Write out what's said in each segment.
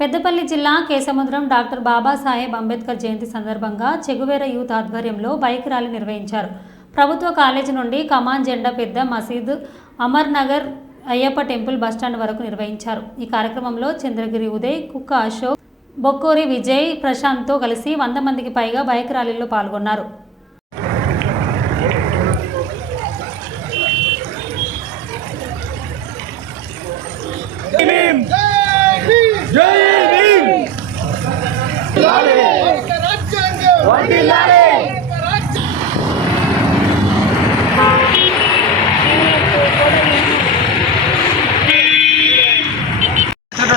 పెద్దపల్లి జిల్లా కేసముద్రం డాక్టర్ బాబాసాహెబ్ అంబేద్కర్ జయంతి సందర్భంగా చెగువేర యూత్ ఆధ్వర్యంలో బైక్ ర్యాలీ నిర్వహించారు. ప్రభుత్వ కాలేజీ నుండి కమాన్ జెండా పెద్ద మసీద్ Amar Nagar Ayyappa temple bus stand వరకు నిర్వహించారు. ఈ కార్యక్రమంలో చంద్రగిరి ఉదయ్ కుక్క అశోక్ బొక్కూరి విజయ్ ప్రశాంత్తో కలిసి వంద మందికి పైగా బైక్ ర్యాలీలో పాల్గొన్నారు.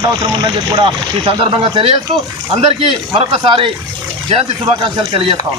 అవసరం ఉందని చెప్పి కూడా ఈ సందర్భంగా తెలియజేస్తూ అందరికీ మరొకసారి జయంతి శుభాకాంక్షలు తెలియజేస్తా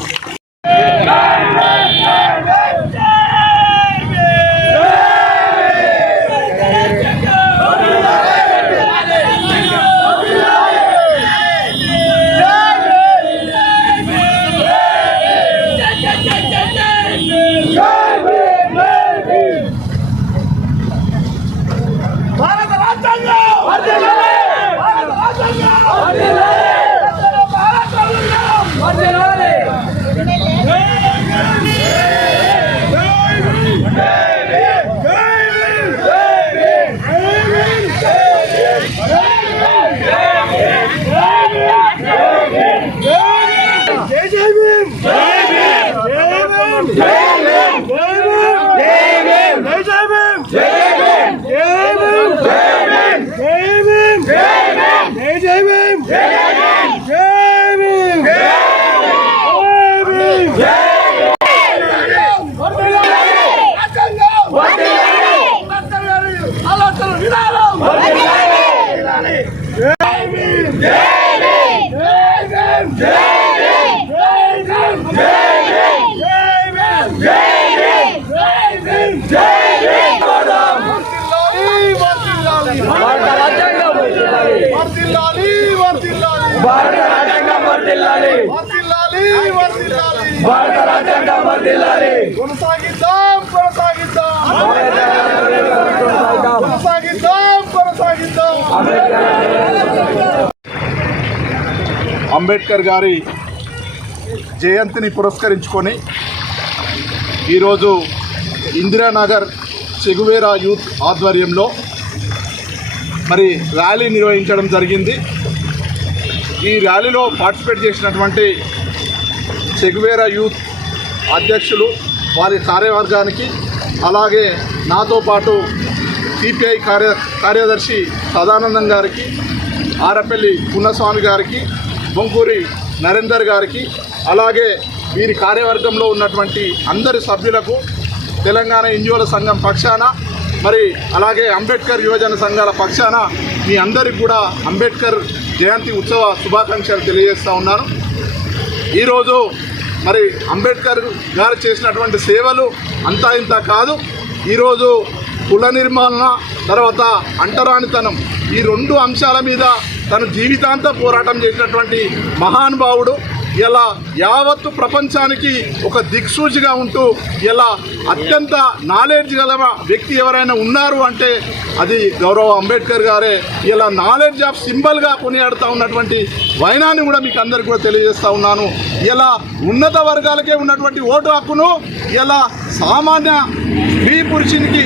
Jai Jai Bhim! Jai Bhim! Jai Bhim! Jai భారత రాజ్యాంగం వర్ధిల్లాలి భారత రాజ్యాంగం వర్ధిల్లాలి కొనసాగిద్దాం కొనసాగిద్దాం. కొనసాగిద్దాం కొనసాగిద్దాం. అంబేద్కర్ గారి జయంతిని పురస్కరించుకొని ఈరోజు ఇందిరానగర్ చెగువేరా యూత్ ఆధ్వర్యంలో మరి ర్యాలీ నిర్వహించడం జరిగింది. ఈ ర్యాలీలో పార్టిసిపేట్ చేసినటువంటి చెగువేరా యూత్ అధ్యక్షులు వారి కార్యవర్గానికి అలాగే నాతో పాటు సిపిఐ కార్య కార్యదర్శి సదానందం గారికి ఆరపల్లి పున్నస్వామి గారికి బొంకూరి నరేందర్ గారికి అలాగే వీరి కార్యవర్గంలో ఉన్నటువంటి అందరి సభ్యులకు తెలంగాణ ఎన్జిఓల సంఘం పక్షాన మరి అలాగే అంబేద్కర్ యువజన సంఘాల పక్షాన మీ అందరికి కూడా అంబేద్కర్ జయంతి ఉత్సవ శుభాకాంక్షలు తెలియజేస్తూ ఉన్నాను. ఈరోజు మరి అంబేద్కర్ గారు చేసినటువంటి సేవలు అంతా ఇంత కాదు. ఈరోజు కుల నిర్మాణ తర్వాత అంటరానితనం ఈ రెండు అంశాల మీద తను జీవితాంత పోరాటం చేసినటువంటి మహానుభావుడు ఇలా యావత్తు ప్రపంచానికి ఒక దిక్సూచిగా ఉంటూ ఇలా అత్యంత నాలెడ్జ్ గల వ్యక్తి ఎవరైనా ఉన్నారు అంటే అది గౌరవ అంబేద్కర్ గారే. ఇలా నాలెడ్జ్ ఆఫ్ సింబల్గా కొనియాడుతూ ఉన్నటువంటి వైనాన్ని కూడా మీకు అందరికీ కూడా తెలియజేస్తూ ఉన్నాను. ఇలా ఉన్నత వర్గాలకే ఉన్నటువంటి ఓటు హక్కును ఇలా సామాన్య స్త్రీ పురుషునికి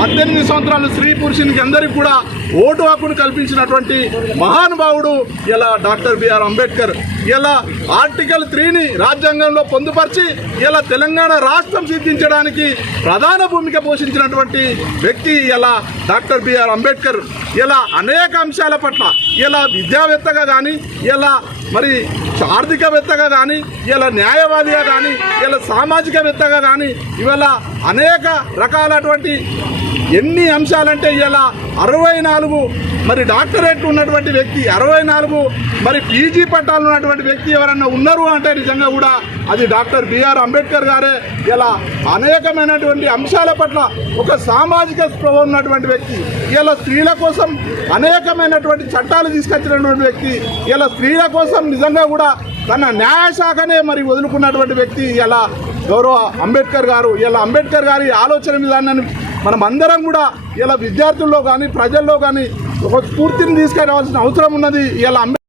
పద్దెనిమిది సంవత్సరాలు స్త్రీ పురుషునికి అందరికీ కూడా ఓటు హక్కును కల్పించినటువంటి మహానుభావుడు ఇలా డాక్టర్ బిఆర్ అంబేద్కర్ ఇలా ఆర్టికల్ త్రీని రాజ్యాంగంలో పొందుపరిచి ఇలా తెలంగాణ రాష్ట్రం సిద్ధించడానికి ప్రధాన భూమిక పోషించినటువంటి వ్యక్తి ఇలా డాక్టర్ బిఆర్ అంబేద్కర్. ఇలా అనేక అంశాల పట్ల ఇలా విద్యావేత్తగా కానీ ఇలా మరి ఆర్థికవేత్తగా కానీ ఇలా న్యాయవాదిగా కానీ ఇలా సామాజికవేత్తగా కానీ ఇవాళ అనేక రకాలటువంటి ఎన్ని అంశాలంటే ఇలా అరవై నాలుగు మరి డాక్టరేట్ ఉన్నటువంటి వ్యక్తి అరవై నాలుగు మరి పీజీ పట్టాలు ఉన్నటువంటి వ్యక్తి ఎవరన్నా ఉన్నారు అంటే నిజంగా కూడా అది డాక్టర్ బిఆర్ అంబేద్కర్ గారే. ఇలా అనేకమైనటువంటి అంశాల పట్ల ఒక సామాజిక స్పృహ ఉన్నటువంటి వ్యక్తి ఇలా స్త్రీల కోసం అనేకమైనటువంటి చట్టాలు తీసుకొచ్చినటువంటి వ్యక్తి ఇలా స్త్రీల కోసం నిజంగా కూడా తన న్యాయశాఖనే మరి వదులుకున్నటువంటి వ్యక్తి ఇలా గౌరవ అంబేద్కర్ గారు ఇలా అంబేద్కర్ గారి ఆలోచన విధానాన్ని మనం అందరం కూడా ఇలా విద్యార్థుల్లో కానీ ప్రజల్లో కానీ ఒక స్ఫూర్తిని తీసుకురావాల్సిన అవసరం ఉన్నది. ఇలా